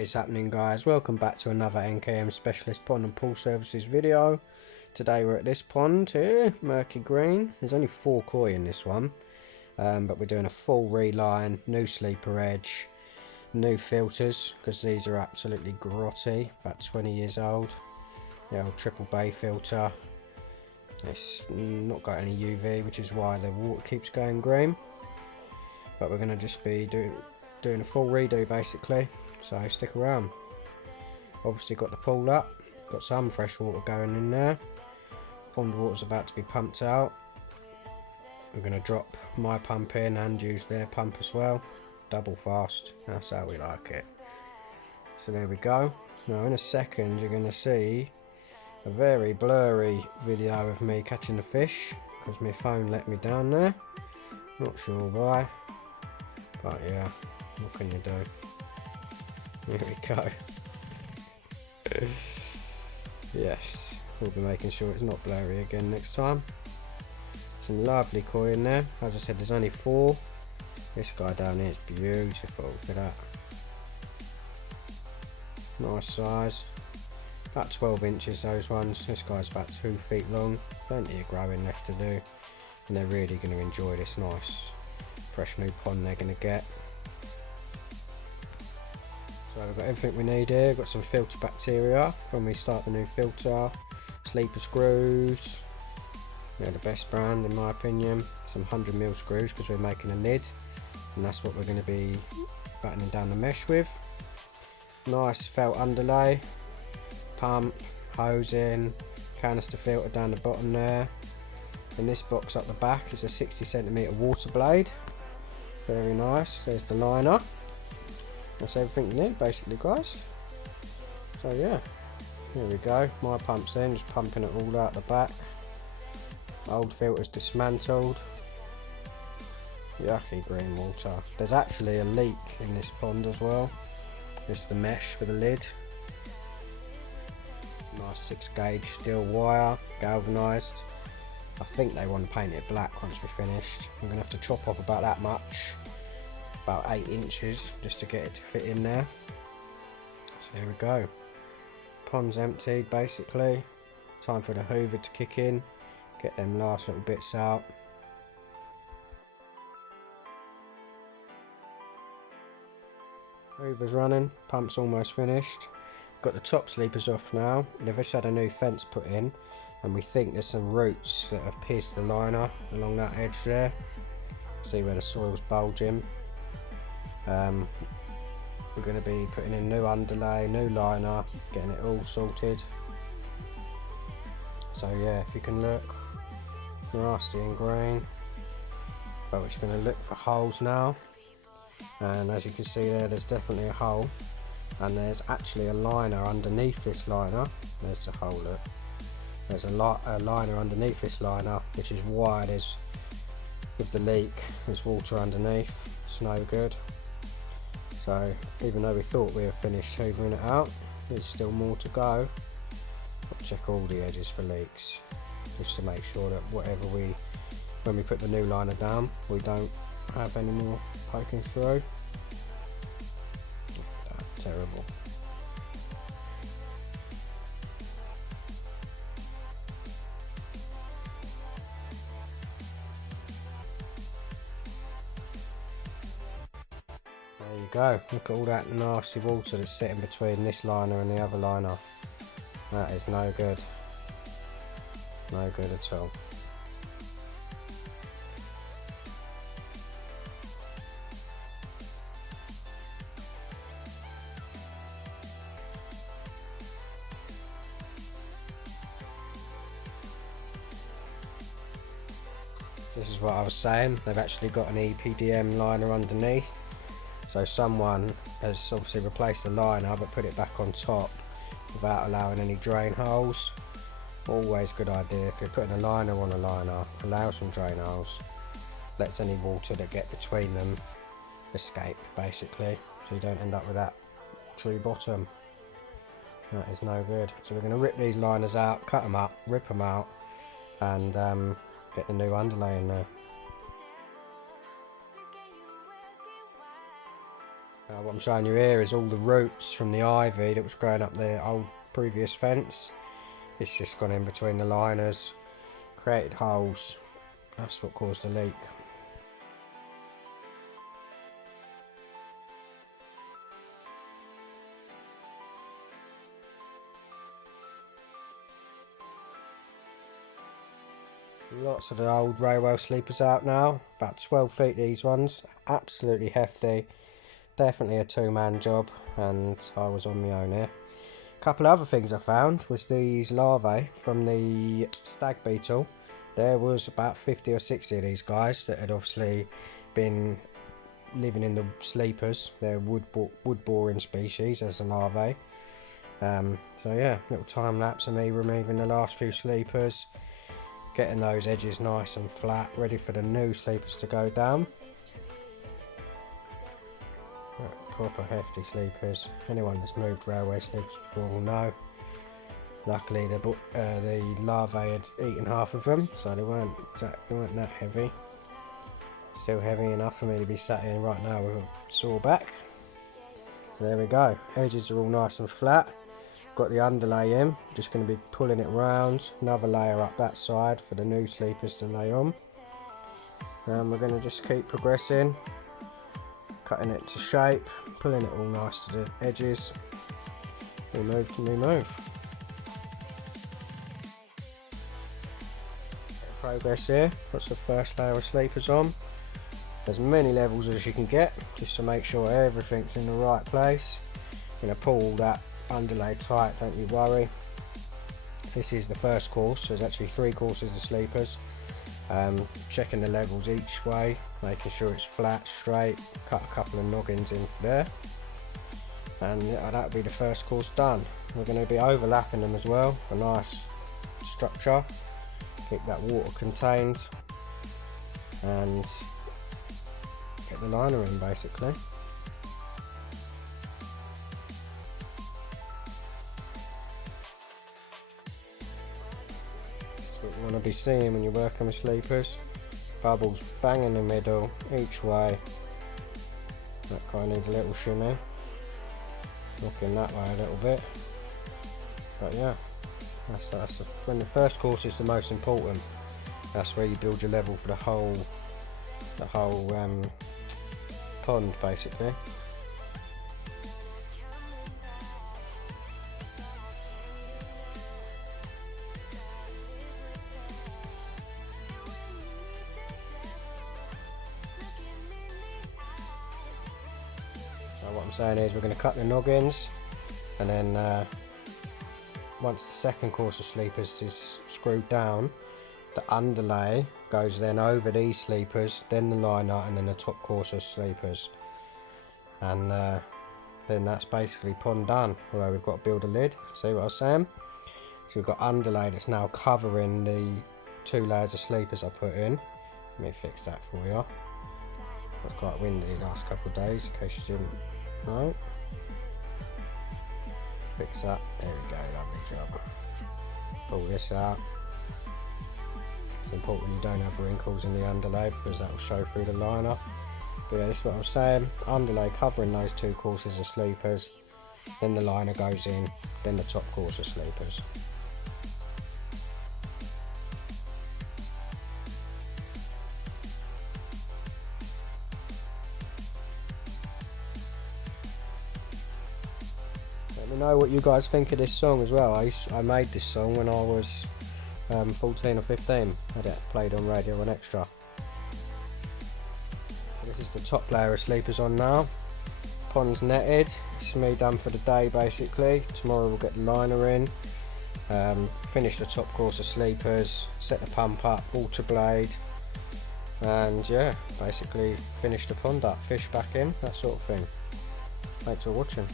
is happening, guys? Welcome back to another NKM Specialist Pond and Pool Services video. Today we're at this pond here, Murky Green. There's only 4 koi in this one, but we're doing a full reline, new sleeper edge, new filters, because these are absolutely grotty, about 20 years old. The old triple bay filter. It's not got any UV, which is why the water keeps going green. But we're going to just be doing a full redo basically, so stick around. Obviously got the pool up, got some fresh water going in there. Pond water's about to be pumped out. We're going to drop my pump in and use their pump as well, double fast. That's how we like it. So there we go. Now in a second you're going to see a very blurry video of me catching the fish because my phone let me down there, not sure why, but yeah, what can you do? Here we go. Yes, we'll be making sure it's not blurry again next time. Some lovely koi in there. As I said, there's only 4. This guy down here is beautiful. Look at that. Nice size. About 12 inches those ones. This guy's about 2 feet long. Plenty of growing left to do. And they're really going to enjoy this nice fresh new pond they're going to get. So we've got everything we need here. We've got some filter bacteria from we start the new filter, sleeper screws, they're the best brand in my opinion, some 100mm screws because we're making a lid, and that's what we're going to be battening down the mesh with. Nice felt underlay, pump, hosing, canister filter down the bottom there. In this box up the back is a 60cm water blade, very nice. There's the liner. That's everything you need basically, guys. So yeah, here we go. My pump's in, just pumping it all out the back. Old filter's dismantled. Yucky green water. There's actually a leak in this pond as well. This is the mesh for the lid. Nice 6 gauge steel wire, galvanised. I think they want to paint it black once we're finished. I'm going to have to chop off about that much. About 8 inches just to get it to fit in there. So there we go. Pond's emptied basically. Time for the hoover to kick in. Get them last little bits out. Hoover's running. Pump's almost finished. Got the top sleepers off now. They've just had a new fence put in, and we think there's some roots that have pierced the liner along that edge there. See where the soil's bulging. We're going to be putting in new underlay, new liner, getting it all sorted. So yeah, if you can look, nasty and green. But we're just going to look for holes now, and as you can see there's definitely a hole, and there's actually a liner underneath this liner. There's the hole, look. There's a liner underneath this liner, which is why there's, with the leak, there's water underneath. It's no good. So even though we thought we were finished hoovering it out, there's still more to go. I'll check all the edges for leaks, just to make sure that when we put the new liner down, we don't have any more poking through. Terrible. There you go, look at all that nasty water that's sitting between this liner and the other liner. That is no good. No good at all. This is what I was saying, they've actually got an EPDM liner underneath. So someone has obviously replaced the liner but put it back on top without allowing any drain holes. Always good idea if you're putting a liner on a liner, allow some drain holes. Lets any water that get between them escape basically, so you don't end up with that true bottom. That is no good. So we're going to rip these liners out, cut them up, rip them out, and get the new underlay in there. What I'm showing you here is all the roots from the ivy that was growing up the old previous fence. It's just gone in between the liners, created holes. That's what caused the leak. Lots of the old railway sleepers out now, about 12 feet these ones, absolutely hefty, definitely a two-man job, and I was on my own here. A couple of other things I found was these larvae from the stag beetle. There was about 50 or 60 of these guys that had obviously been living in the sleepers. They're wood-boring species as a larvae. So yeah, little time lapse of me removing the last few sleepers, getting those edges nice and flat, ready for the new sleepers to go down. Proper hefty sleepers. Anyone that's moved railway sleepers before will know. Luckily the larvae had eaten half of them, so they weren't that heavy. Still heavy enough for me to be sat here right now with a sore back. So there we go. Edges are all nice and flat. Got the underlay in, just going to be pulling it round, another layer up that side for the new sleepers to lay on. And we're going to just keep progressing, cutting it to shape, pulling it all nice to the edges. We move to move. Progress here, puts the first layer of sleepers on. As many levels as you can get, just to make sure everything's in the right place. I'm going to pull that underlay tight, don't you worry. This is the first course, there's actually 3 courses of sleepers. Checking the levels each way, making sure it's flat, straight, cut a couple of noggins in there, and that'll be the first course done. We're going to be overlapping them as well for nice structure, keep that water contained, and get the liner in basically. What you want to be seeing when you're working with sleepers. Bubbles bang in the middle each way. That guy needs a little shimmy, looking that way a little bit, but yeah, when the first course is the most important. That's where you build your level for the whole pond basically. What I'm saying is we're going to cut the noggins, and then once the second course of sleepers is screwed down, the underlay goes then over these sleepers, then the liner, and then the top course of sleepers, and then that's basically pond done. Although we've got to build a lid. See what I was saying? So we've got underlay that's now covering the 2 layers of sleepers I put in. Let me fix that for you. It was quite windy the last couple of days, in case you didn't know. Fix that. There we go, lovely job. Pull this out. It's important you don't have wrinkles in the underlay because that will show through the liner. But yeah, this is what I'm saying. Underlay covering those 2 courses of sleepers, then the liner goes in, then the top course of sleepers. Let me know what you guys think of this song as well. I made this song when I was 14 or 15. Had it played on radio and extra. So this is the top layer of sleepers on now. Pond's netted. It's me done for the day basically. Tomorrow we'll get the liner in. Finish the top course of sleepers. Set the pump up. Water blade. And yeah, basically finish the pond up. Fish back in. That sort of thing. Thanks for watching.